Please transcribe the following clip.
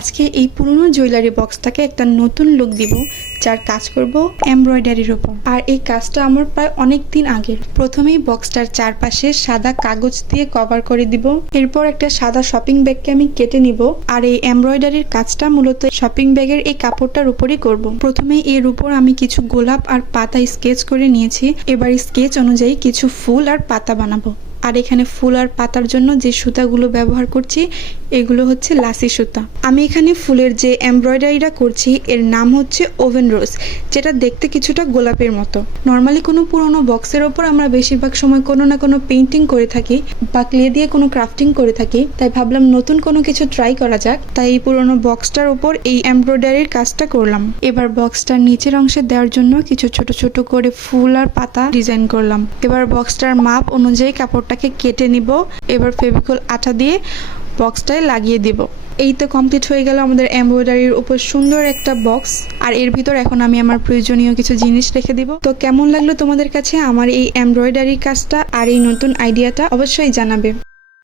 আজকে এই পুরনো জুয়েলারি বক্সটাকে একটা নতুন লুক দিব, যার কাজ করব এমব্রয়ডারির উপর। আর এই কাজটা আমার প্রায় অনেক দিন আগের। প্রথমেই বক্সটার চারপাশে সাদা কাগজ দিয়ে কভার করে দিব। এরপর একটা সাদা শপিং ব্যাগকে আমি কেটে নিব। আর এই এমব্রয়ডারির কাজটা মূলত শপিং ব্যাগের এই কাপড়টার উপরই করব। প্রথমে এর উপর আমি কিছু গোলাপ আর পাতা স্কেচ করে নিয়েছি। এবার স্কেচ অনুযায়ী কিছু ফুল আর পাতা বানাবো। আর এখানে ফুল আর পাতার জন্য যে সুতাগুলো ব্যবহার করছি এগুলো হচ্ছে লাসি সুতা। আমি এখানে ফুলের যে এমব্রয়ডারিটা করছি এর নাম হচ্ছে ওভেন রোজ, যেটা দেখতে কিছুটা গোলাপের মতো। নর্মালি কোনো পুরোনো বক্সের ওপর আমরা বেশিরভাগ সময় কোনো না কোনো পেন্টিং করে থাকি বা ক্লে দিয়ে কোনো ক্রাফটিং করে থাকি, তাই ভাবলাম নতুন কোনো কিছু ট্রাই করা যাক। তাই এই পুরোনো বক্সটার উপর এই এমব্রয়ডারির কাজটা করলাম। এবার বক্সটার নিচের অংশে দেওয়ার জন্য কিছু ছোট ছোট করে ফুল আর পাতা ডিজাইন করলাম। এবার বক্সটার মাপ অনুযায়ী কাপড়টাকে কেটে নিব। এবার ফেভিকল আঠা দিয়ে বক্সটায় লাগিয়ে দিব। এই তো কমপ্লিট হয়ে গেল আমাদের এমব্রয়ডারির উপর সুন্দর একটা বক্স। আর এর ভিতর এখন আমি আমার প্রয়োজনীয় কিছু জিনিস রেখে দিব। তো কেমন লাগলো তোমাদের কাছে আমার এই এমব্রয়ডারির কাজটা আর এই নতুন আইডিয়াটা অবশ্যই জানাবে।